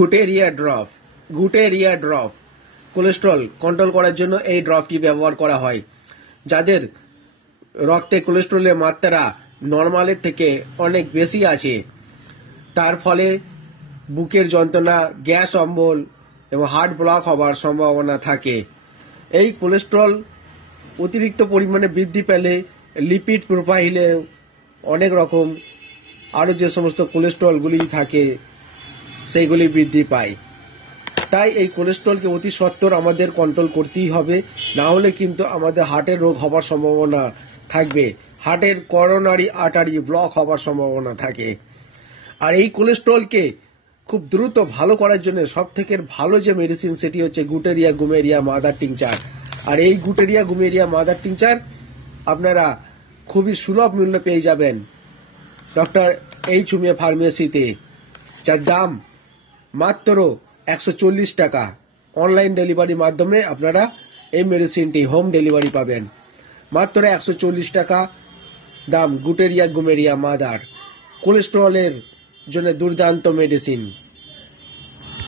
গুটেরিয়া drop cholesterol control করার জন্য এই ড্রপটি ব্যবহার করা হয়। যাদের রক্তে কোলেস্ট্রলের মাত্রা নর্মালের থেকে অনেক বেশি আছে, তার ফলে বুকের যন্ত্রণা, গ্যাস অম্বল এবং হার্ট ব্লক হবার সম্ভাবনা থাকে। এই কোলেস্ট্রল অতিরিক্ত পরিমাণে বৃদ্ধি পেলে লিপিড প্রোফাইলে অনেক রকম আরও যে সমস্ত কোলেস্ট্রলগুলি থাকে সেইগুলি বৃদ্ধি পায়। তাই এই কোলেস্ট্রলকে অতি সত্বর আমাদের কন্ট্রোল করতেই হবে, না হলে কিন্তু আমাদের হার্টের রোগ হবার সম্ভাবনা থাকবে, হার্টের করোনারি আর্টারি ব্লক হবার সম্ভাবনা থাকে। আর এই কোলেস্ট্রলকে খুব দ্রুত ভালো করার জন্য সব থেকে ভালো যে মেডিসিন সেটি হচ্ছে গুটেরিয়া গুমেরিয়া মাদার টিংচার। আর এই গুটেরিয়া গুমেরিয়া মাদার টিংচার আপনারা খুবই সুলভ মূল্যে পেয়ে যাবেন ডক্টর এইচ হোমিও ফার্মেসিতে, যার দাম মাত্র 140 টাকা। অনলাইন ডেলিভারির মাধ্যমে আপনারা এই মেডিসিনটি হোম ডেলিভারি পাবেন। মাত্র 140 টাকা দাম গুটেরিয়া গুমেরিয়া মাদার, কোলেস্ট্রলের জন্য দুর্দান্ত মেডিসিন।